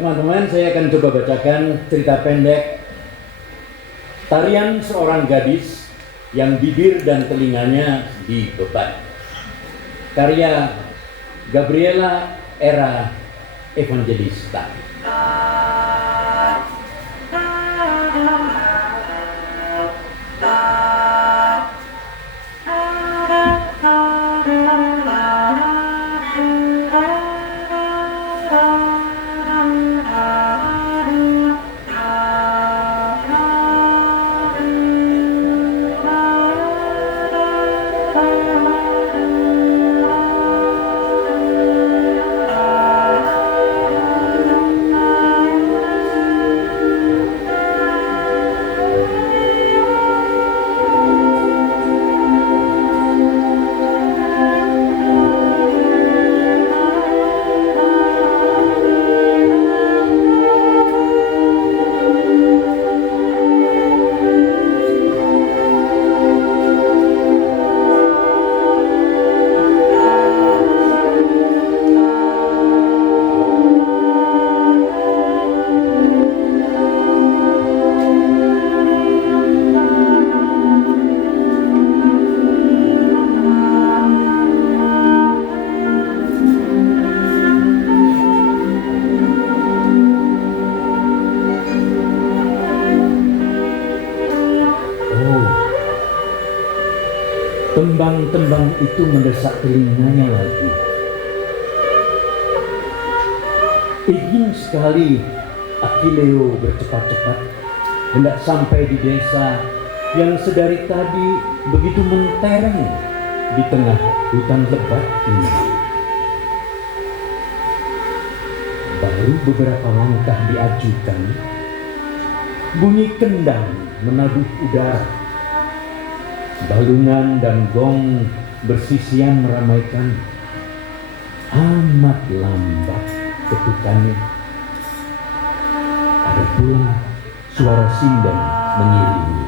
teman-teman, saya akan coba bacakan cerita pendek tarian seorang gadis yang bibir dan telinganya dibeban. Karya Gabriela Era Evangelista. Tembang-tembang itu mendesak telinganya lagi. Ingin sekali Achilleo bercepat-cepat hendak sampai di desa yang sedari tadi begitu mentereng di tengah hutan lebat ini. Baru beberapa langkah diajukan, bunyi kendang menabuh udara. Balungan dan gong bersisian meramaikan. Amat lambat ketukannya. Ada pula suara sinden mengiringi.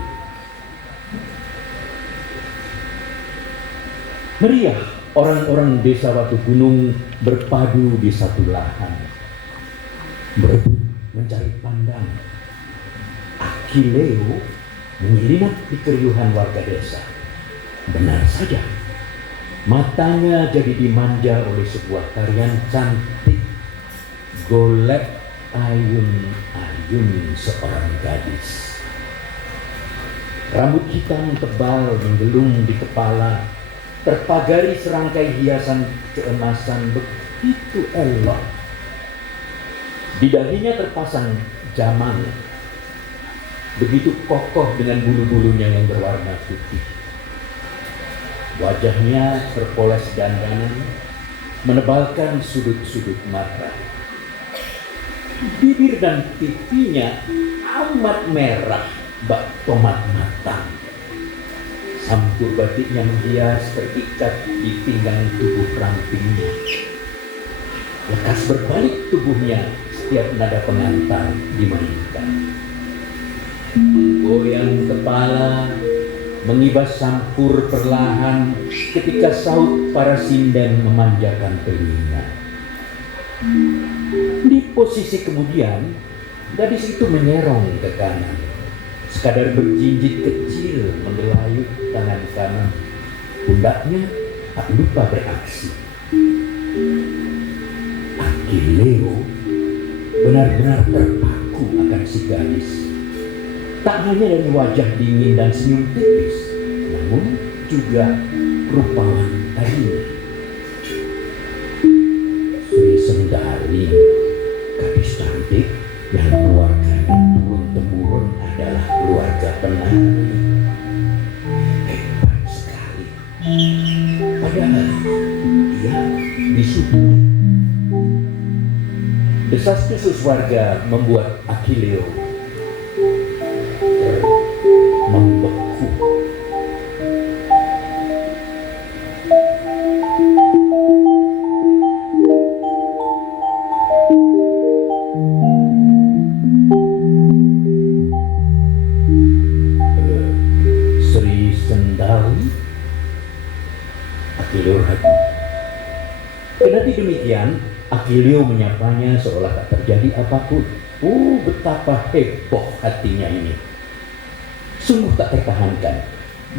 Meriah orang-orang desa Watu Gunung berpadu di satu lahan, berebut mencari pandang. Achilleo menyelinap di keriuhan warga desa. Benar saja, matanya jadi dimanja oleh sebuah tarian cantik, golek ayun-ayun seorang gadis. Rambut hitam tebal menggelung di kepala, terpagari serangkai hiasan keemasan begitu elok. Di dahinya terpasang jamang, begitu kokoh dengan bulu-bulunya yang berwarna putih. Wajahnya terpoles dandanan, menebalkan sudut-sudut mata. Bibir dan pipinya amat merah bak tomat matang. Sampul batik yang hias terikat di pinggang tubuh rampingnya. Lekas berbalik tubuhnya setiap nada pengantar dimainkan. Menggoyang kepala, mengibas sampur perlahan ketika saut para sinden memanjakan telinga. Di posisi kemudian, gadis itu menyerong ke kanan, sekadar berjinjit kecil menggelayut tangan kanan. Pundaknya tak lupa beraksi. Achilleo benar-benar terpaku akan si gadis. Tak hanya dari wajah dingin dan senyum tipis, namun juga rupawan tarinya. Sri Sendari, gadis cantik yang keluarganya turun-temurun adalah keluarga penari. Hebat sekali. Padahal dia disuguhi. Desas-desus warga membuat Achilleo membeku. Sri Sendari, Achilleo ragu. Kendati demikian, Akilio menyapanya seolah tak terjadi apapun. Betapa heboh hatinya ini. Sungguh tak tertahankan.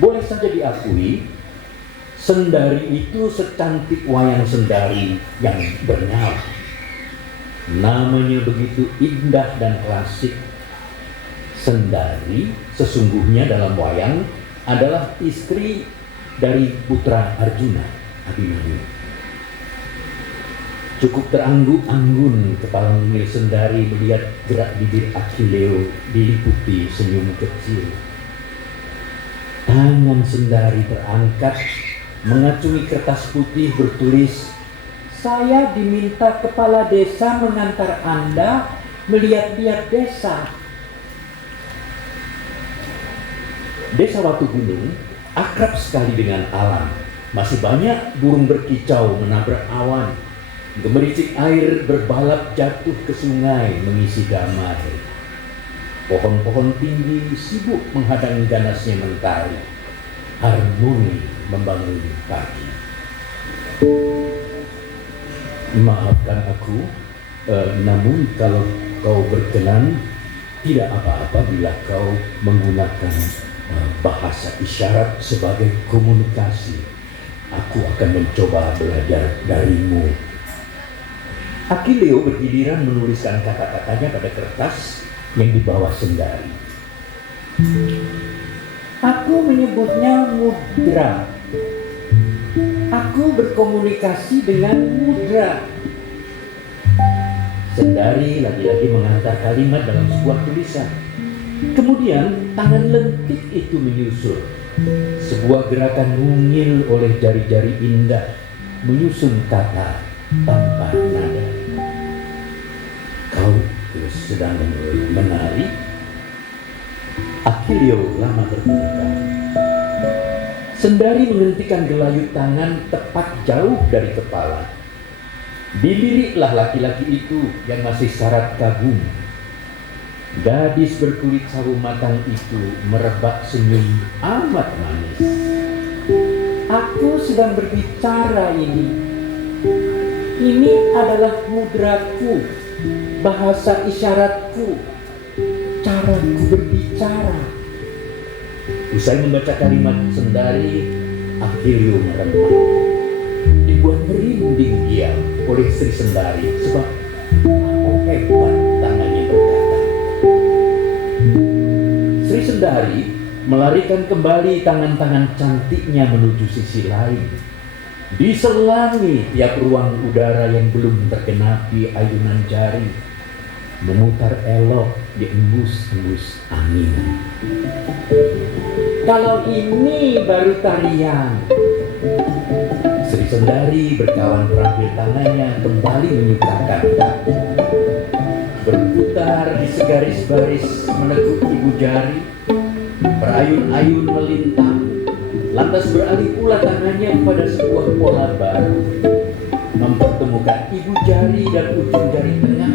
Boleh saja diakui, Sendari itu secantik wayang Sendari yang bernyawa. Namanya begitu indah dan klasik. Sendari sesungguhnya dalam wayang adalah istri dari putra Arjuna, Abimanyu. Cukup teranggun-anggun kepala mungil Sendari melihat gerak bibir Akilio diliputi senyum kecil. Tangan Sendari terangkat mengacungi kertas putih bertulis, "Saya diminta kepala desa mengantar Anda melihat-lihat desa." Desa Watu Gunung akrab sekali dengan alam. Masih banyak burung berkicau menabrak awan. Gemericik air berbalap jatuh ke sungai mengisi damai. Pohon-pohon tinggi sibuk menghadang ganasnya mentari. Harmoni membangun pagi. Maafkan aku, namun kalau kau berkenan, tidak apa-apa bila kau menggunakan bahasa isyarat sebagai komunikasi. Aku akan mencoba belajar darimu. Akilio bergiliran menuliskan kata-katanya pada kertas yang dibawa Sendari. Aku menyebutnya mudra. Aku berkomunikasi dengan mudra. Sendari lagi-lagi mengantar kalimat dalam sebuah tulisan. Kemudian tangan lentik itu menyusul. Sebuah gerakan mungil oleh jari-jari indah menyusun kata tanpa nada. Kau sedang menari? Akilio lama tertekan. Sendari menghentikan gelayut tangan tepat jauh dari kepala. Diliriklah laki-laki itu yang masih syarat kagum. Gadis berkulit sawo matang itu merebak senyum amat manis. Aku sedang berbicara ini. Ini adalah mudraku, bahasa isyaratku, caraku berbicara. Usai membaca kalimat Sendari, Akilio meremang. Dibuat merinding dia oleh Sri Sendari sebab hebat tangannya berkata. Sri Sendari melarikan kembali tangan-tangan cantiknya menuju sisi lain. Diselangi tiap ruang udara yang belum tergenapi ayunan jari, memutar elok di embus-embus angin. Kalau ini baru tarian. Sri Sendari berkawan perampil tangannya kembali menyukakan. Berputar di segaris baris menekuk ibu jari, berayun-ayun melintang, lantas beralih pula tangannya pada sebuah pola baru, mempertemukan ibu jari dan ujung jari tengah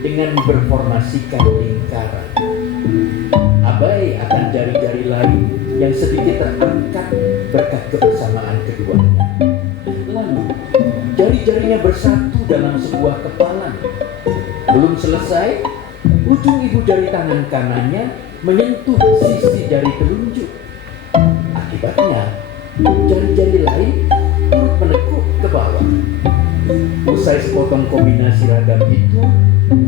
dengan berformasikan lingkaran. Abai akan jari-jari lain yang sedikit terangkat berkat kebersamaan keduanya. Lalu jari-jarinya bersatu dalam sebuah kepalan. Belum selesai, ujung ibu jari tangan kanannya menyentuh sisi jari telunjuk. Akibatnya, jari-jari lain turut menekuk ke bawah. Usai sepotong kombinasi ragam itu,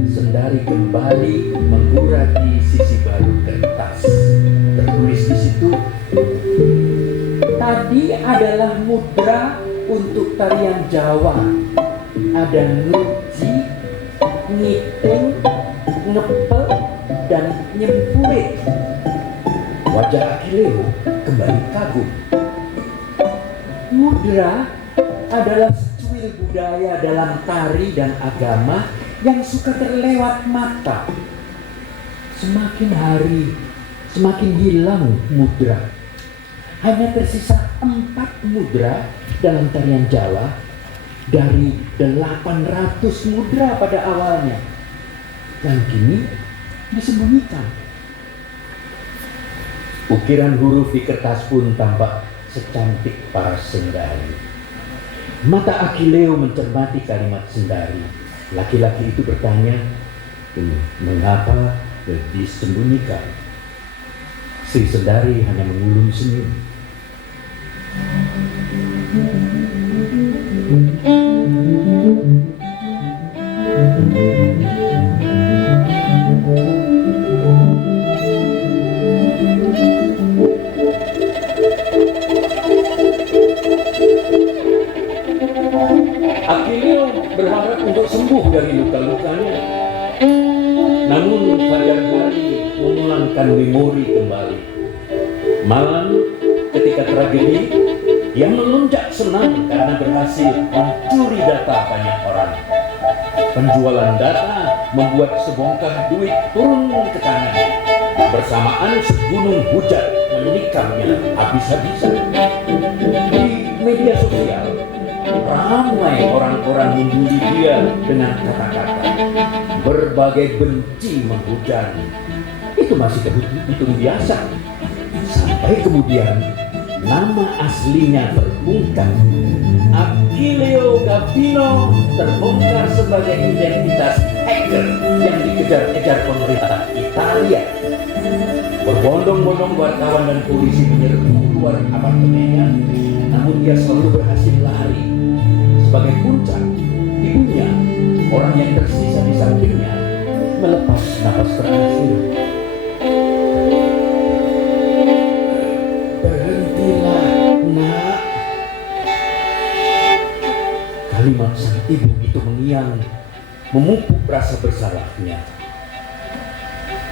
Sendari kembali menggurati sisi baru kertas. Tertulis di situ, tadi adalah mudra untuk tarian Jawa. Ada nguji, ngiting, ngepel, dan nyempurit. Wajah Akilio kembali kagum. Mudra adalah secuil budaya dalam tari dan agama yang suka terlewat mata. Semakin hari, semakin hilang mudra. Hanya tersisa 4 mudra dalam tarian Jawa dari 800 mudra pada awalnya, yang kini disembunyikan. Ukiran huruf di kertas pun tampak secantik paras Sendari. Mata Akileo mencermati kalimat Sendari. Laki-laki itu bertanya, mengapa disembunyikan? Si Sendari hanya mengulum senyum. Akileo berharap untuk sembuh dari luka-lukanya. Namun fajar hari memulangkan memori kembali. Malam ketika tragedi, dia melonjak senang karena berhasil mencuri data banyak orang. Penjualan data membuat sebongkah duit turun ke tangannya. Bersamaan segunung hujat menikamnya habis-habisan. Di media sosial, ramai orang-orang membuli dia dengan kata-kata. Berbagai benci menghujat. Itu masih hitung biasa. Sampai kemudian nama aslinya terbongkar. Akileo Gavino terbongkar sebagai identitas hacker yang dikejar-kejar pemerintah Italia. Berbondong-bondong wartawan dan polisi menyerbu keluar apartemennya, namun dia selalu berhasil lari. Sebagai puncak, ibunya, orang yang tersisa di sampingnya, melepas napas terakhir. Berhentilah, nak. Kalimat sang ibu itu mengiang, memupuk rasa bersalahnya.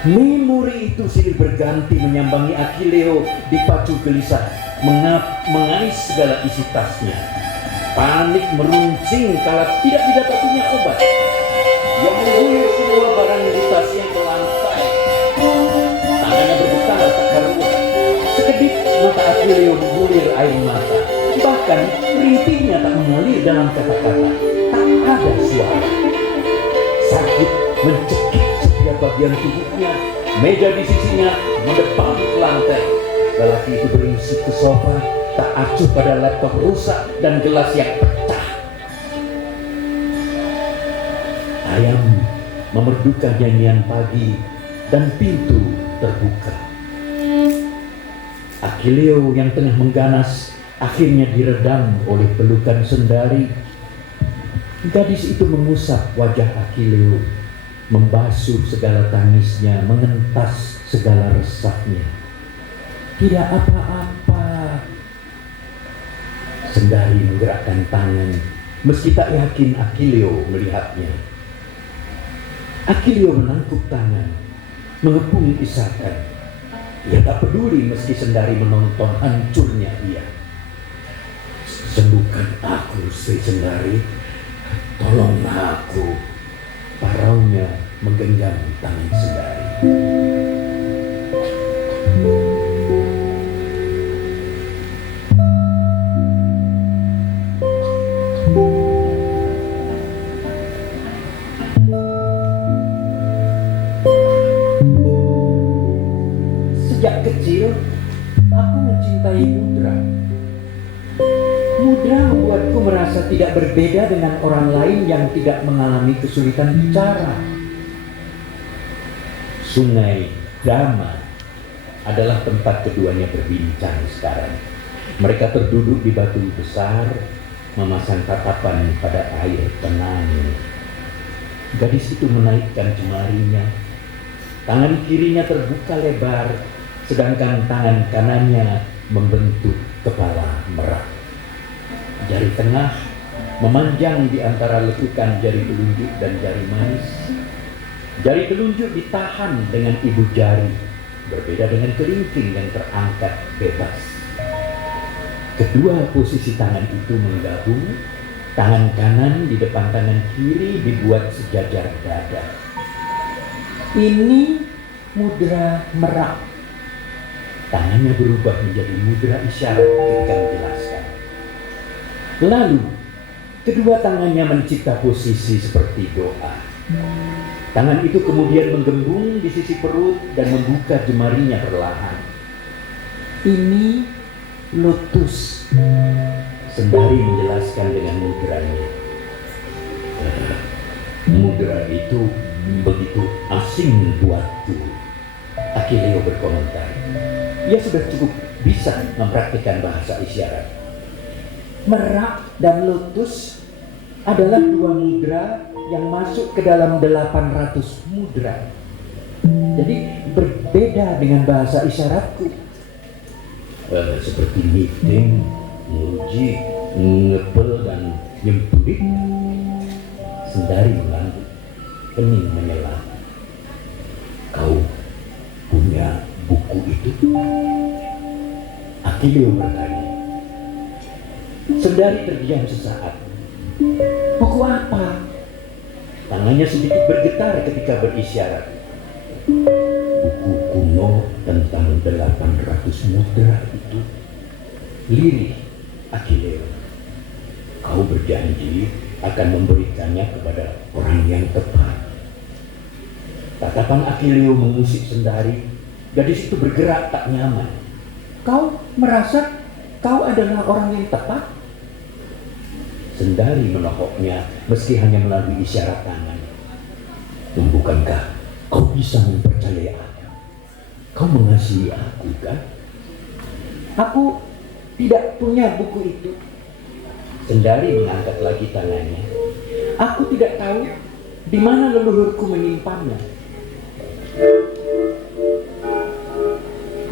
Memori itu silih berganti menyambangi Akileo, dipacu gelisah, mengais segala isi tasnya. Panik meruncing kala tidak didapatinya obat. Dia mengguyur semua barang di tasnya ke lantai. Tangannya bergetar tak karuan. Sekedip mata Akileo mengulir air mata. Bahkan rintiknya tak mengalir dalam kata-kata. Tak ada suara. Sakit mencekik setiap bagian tubuhnya. Meja di sisinya mendepam ke lantai. Lelaki itu berisik ke sofa, tak acuh pada laptop rusak dan gelas yang pecah. Ayam memerdukan nyanyian pagi dan pintu terbuka. Akileo yang tengah mengganas akhirnya diredam oleh pelukan Sendari. Gadis itu mengusap wajah Akileo, membasuh segala tangisnya, mengentas segala resahnya. Tidak apa-apa. Sendari menggerakkan tangan, meski tak yakin Akileo melihatnya. Akileo menangkuk tangan, mengepung isakan. Ia tak peduli meski Sendari menonton hancurnya ia. Sembuhkan aku, Sri Sendari. Tolong aku. Paraunya menggenggam tangan Sendari. Sejak kecil, aku mencintai Mudra. Mudra membuatku merasa tidak berbeda dengan orang lain yang tidak mengalami kesulitan bicara. Sungai Dama adalah tempat keduanya berbincang sekarang. Mereka terduduk di batu besar, memasang tatapan pada air tenang. Gadis itu menaikkan jemarinya. Tangan kirinya terbuka lebar, sedangkan tangan kanannya membentuk kepala merak. Jari tengah memanjang di antara lekukan jari telunjuk dan jari manis. Jari telunjuk ditahan dengan ibu jari, berbeda dengan kelingking yang terangkat bebas. Kedua posisi tangan itu menggabung, tangan kanan di depan tangan kiri dibuat sejajar dada. Ini mudra merak. Tangannya berubah menjadi mudra isyarat ketika menjelaskan. Lalu, kedua tangannya mencipta posisi seperti doa. Tangan itu kemudian menggembung di sisi perut dan membuka jemarinya perlahan. Ini lotus. Sendari menjelaskan dengan mudranya. Mudra itu begitu asing buatku. Akileo berkomentar. Ia sudah cukup bisa mempraktikkan bahasa isyarat. Merak dan lotus adalah dua mudra yang masuk ke dalam 800 mudra. Jadi berbeda dengan bahasa isyaratku. Seperti meeting, muji, ngepel, dan nyempudik. Sendari mengangguk, hening menyela. Kau punya buku itu? Akileo bertanya. Sendari terdiam sesaat. Buku apa? Tangannya sedikit bergetar ketika berisyarat. Buku kuno tentang 800 mudra itu. Lirih, Akileo. Kau berjanji akan memberikannya kepada orang yang tepat. Tatapan Akileo mengusik Sendari. Gadis itu bergerak tak nyaman. Kau merasa kau adalah orang yang tepat? Sendari menohoknya meski hanya melalui isyarat tangan. Bukankah kau bisa mempercayai aku? Kau mengasihi aku, kan? Aku tidak punya buku itu. Sendari mengangkat lagi tangannya. Aku tidak tahu di mana leluhurku menyimpannya.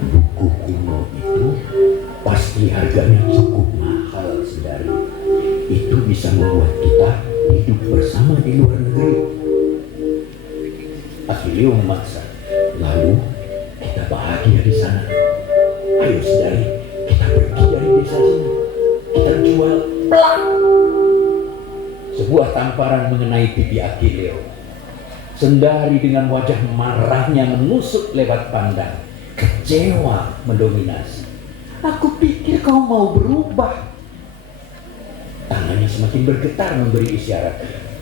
Buku kuno itu pasti harganya cukup mahal, Sendari. Itu bisa membuat kita hidup bersama di luar negeri. Akileo memaksa. Lalu kita bahagia di sana. Ayo Sendari, kita pergi dari desa sini. Kita jual. Plak! Sebuah tamparan mengenai pipi Akileo. Sendari dengan wajah marahnya menusuk lewat pandang. Kecewa mendominasi. Aku pikir kau mau berubah. Tangannya semakin bergetar memberi isyarat.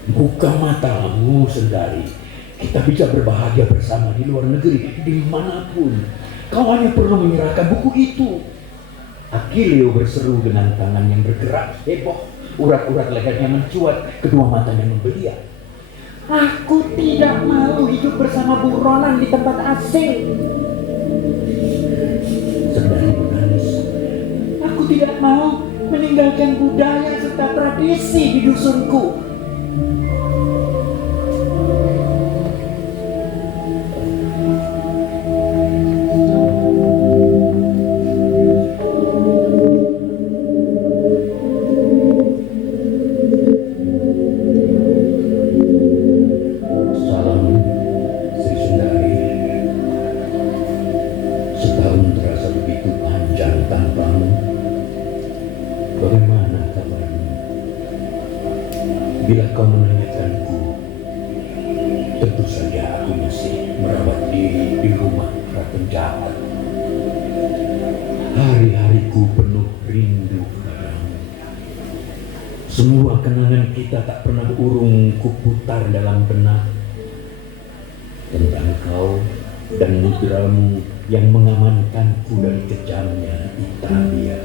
Buka matamu, Sendari. Kita bisa berbahagia bersama di luar negeri, dimanapun. Kau hanya perlu menyerahkan buku itu. Akileo berseru dengan tangan yang bergerak heboh. Urat-urat lehernya mencuat, kedua matanya membeliak. Aku tidak mau hidup bersama buronan di tempat asing. Sendari menangis. Aku tidak mau meninggalkan budaya serta tradisi di dusunku. Bila kau menanyakanku, tentu saja aku masih merawat diri di rumah Raden Jahat. Hari-hariku penuh rindu padamu. Semua kenangan kita tak pernah urung kuputar dalam benak. Tentang kau dan mudramu yang mengamankanku dari kejamnya Italia.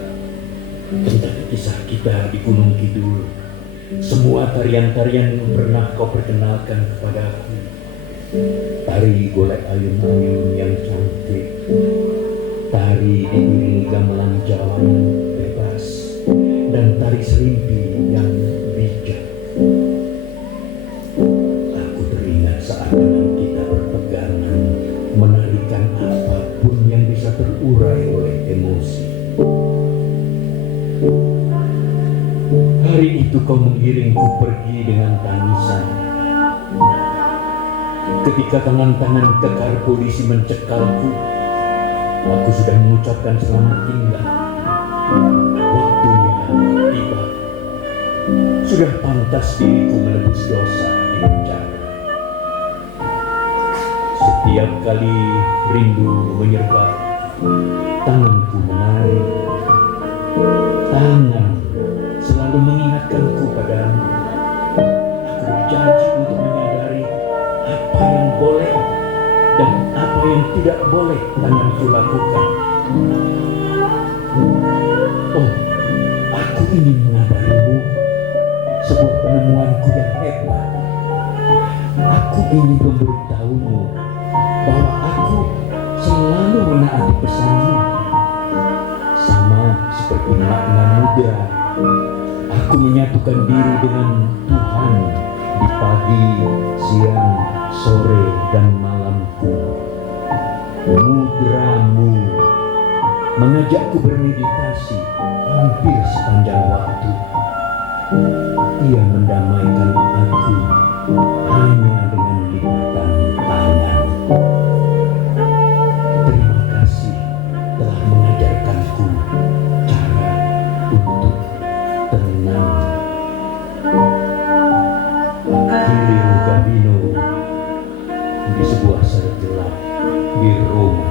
Tentang kisah kita di Gunung Kidul. Semua tarian-tarian yang pernah kau perkenalkan kepadaku. Tari golek ayun-ayun yang cantik. Tari diiringi gamelan Jawa yang bebas. Dan tari serimpi yang bijak. Aku teringat saat tangan kita berpegangan, menarikan apapun yang bisa terurai oleh emosi. Hari itu kau mengiringku pergi dengan tangisan. Ketika tangan-tangan kekar polisi mencekalku, aku sudah mengucapkan selamat tinggal. Waktunya tiba. Sudah pantas diriku menebus dosa di penjara. Setiap kali rindu menyergap, tanganku menarik. Tangan selalu mengingatkanku padamu. Aku berjanji untuk menyadari apa yang boleh dan apa yang tidak boleh tanganku lakukan. Oh, aku ingin mengabarimu sebuah penemuanku yang hebat. Aku ingin memberitahumu bahwa aku selalu menaati pesanmu. Sama seperti makna mudra, aku menyatukan diri dengan Tuhan di pagi, siang, sore, dan malamku. Mudramu mengajakku bermeditasi hampir sepanjang waktu. Ia mendamaikan aku hanya dengan lipatan tangan. Terima kasih telah mengajarkanku cara untuk tenang. Achille Gavino di sebuah sel gelap di Roma,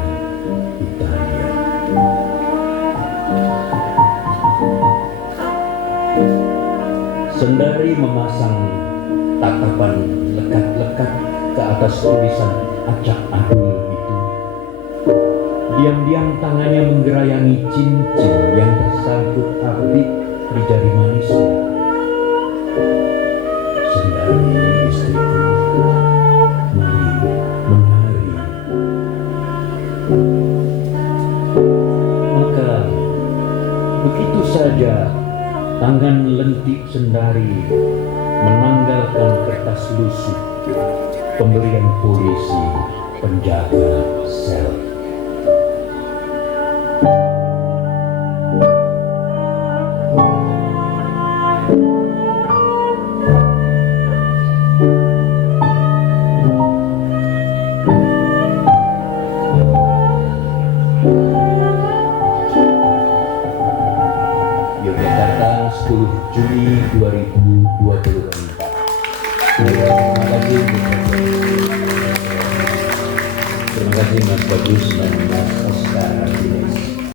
Italia. Sendari memasang tatapan lekat-lekat ke atas tulisan acak adul itu, diam-diam tangannya menggerayangi cincin yang tersangkut apik di jari manisnya. Sendari istriku, mari menari. Maka begitu saja tangan lentik Sendari menanggalkan kertas lusuh pemberian polisi penjaga sel. Yogyakarta, 10 Juni 2024. Terima kasih Mas Bagus dan Mas